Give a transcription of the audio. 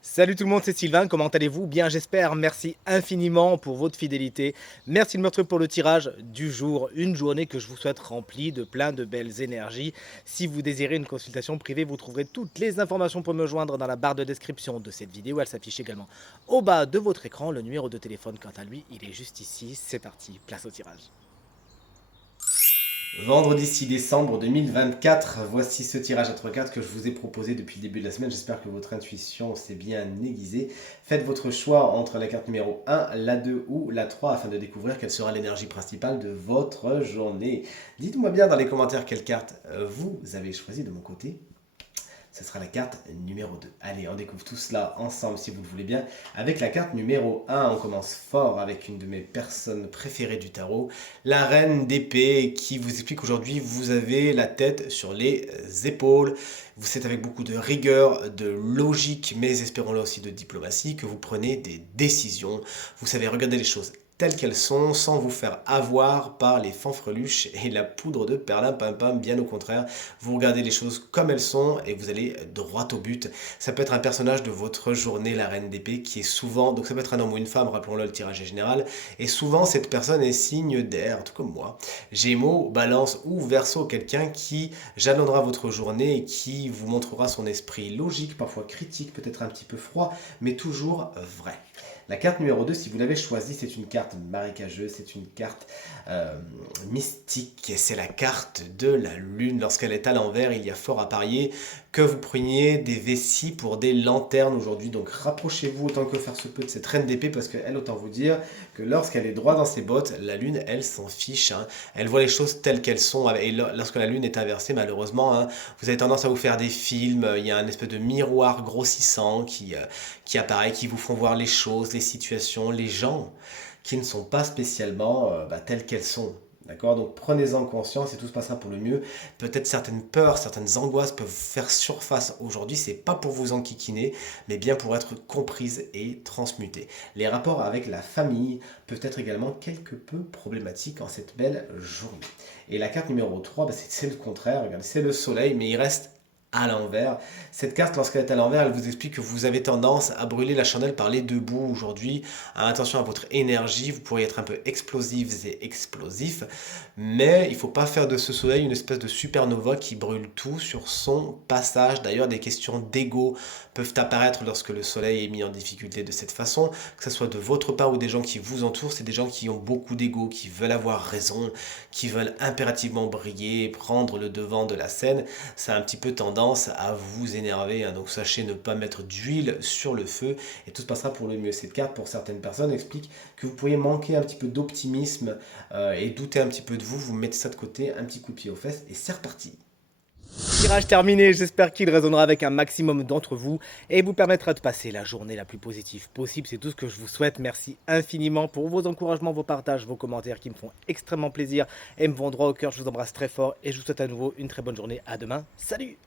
Salut tout le monde, c'est Sylvain, comment allez-vous? Bien j'espère, merci infiniment pour votre fidélité. Merci de me retrouver pour le tirage du jour, une journée que je vous souhaite remplie de plein de belles énergies. Si vous désirez une consultation privée, vous trouverez toutes les informations pour me joindre dans la barre de description de cette vidéo. Elle s'affiche également au bas de votre écran. Le numéro de téléphone, quant à lui, il est juste ici. C'est parti, place au tirage. Vendredi 6 décembre 2024, voici ce tirage à 3 cartes que je vous ai proposé depuis le début de la semaine. J'espère que votre intuition s'est bien aiguisée. Faites votre choix entre la carte numéro 1, la 2 ou la 3 afin de découvrir quelle sera l'énergie principale de votre journée. Dites-moi bien dans les commentaires quelle carte vous avez choisi de mon côté. Ce sera la carte numéro 2. Allez, on découvre tout cela ensemble si vous le voulez bien. Avec la carte numéro 1, on commence fort avec une de mes personnes préférées du tarot, la reine d'épée, qui vous explique qu'aujourd'hui vous avez la tête sur les épaules. Vous êtes avec beaucoup de rigueur, de logique, mais espérons-le aussi de diplomatie, que vous prenez des décisions. Vous savez regarder les choses telles qu'elles sont, sans vous faire avoir par les fanfreluches et la poudre de perlimpinpin. Bien au contraire, vous regardez les choses comme elles sont et vous allez droit au but. Ça peut être un personnage de votre journée, la reine d'épée, qui est souvent, donc ça peut être un homme ou une femme, rappelons-le, le tirage est général, et souvent cette personne est signe d'air, tout comme moi. Gémeaux, Balance ou Verseau, quelqu'un qui jalonnera votre journée et qui vous montrera son esprit logique, parfois critique, peut-être un petit peu froid, mais toujours vrai. La carte numéro 2, si vous l'avez choisie, c'est une carte marécageuse, c'est une carte mystique, c'est la carte de la lune. Lorsqu'elle est à l'envers, il y a fort à parier que vous preniez des vessies pour des lanternes aujourd'hui. Donc rapprochez-vous autant que faire se peut de cette reine d'épée parce qu'elle, autant vous dire que lorsqu'elle est droit dans ses bottes, la lune, elle s'en fiche. Hein. Elle voit les choses telles qu'elles sont. Et lorsque la lune est inversée, malheureusement, hein, vous avez tendance à vous faire des films. Il y a un espèce de miroir grossissant qui apparaît, qui vous font voir les choses, les situations, les gens qui ne sont pas spécialement telles qu'elles sont. D'accord. Donc prenez-en conscience et tout se passera pour le mieux. Peut-être certaines peurs, certaines angoisses peuvent faire surface aujourd'hui. C'est pas pour vous enquiquiner, mais bien pour être comprises et transmutées. Les rapports avec la famille peuvent être également quelque peu problématiques en cette belle journée. Et la carte numéro 3, c'est le contraire. Regardez, c'est le soleil, mais il reste à l'envers. Cette carte, lorsqu'elle est à l'envers, elle vous explique que vous avez tendance à brûler la chandelle par les deux bouts aujourd'hui. Attention à votre énergie, vous pourriez être un peu explosifs et explosif, mais il ne faut pas faire de ce soleil une espèce de supernova qui brûle tout sur son passage. D'ailleurs, des questions d'ego peuvent apparaître lorsque le soleil est mis en difficulté de cette façon, que ce soit de votre part ou des gens qui vous entourent. C'est des gens qui ont beaucoup d'ego, qui veulent avoir raison, qui veulent impérativement briller, prendre le devant de la scène. Ça a un petit peu tendance à vous énerver, hein. Donc sachez ne pas mettre d'huile sur le feu et tout se passera pour le mieux. Cette carte, pour certaines personnes, explique que vous pourriez manquer un petit peu d'optimisme et douter un petit peu de vous. Vous mettez ça de côté, un petit coup de pied aux fesses et c'est reparti. Tirage terminé, j'espère qu'il résonnera avec un maximum d'entre vous et vous permettra de passer la journée la plus positive possible. C'est tout ce que je vous souhaite. Merci infiniment pour vos encouragements, vos partages, vos commentaires qui me font extrêmement plaisir et me vont droit au cœur. Je vous embrasse très fort et je vous souhaite à nouveau une très bonne journée. À demain. Salut!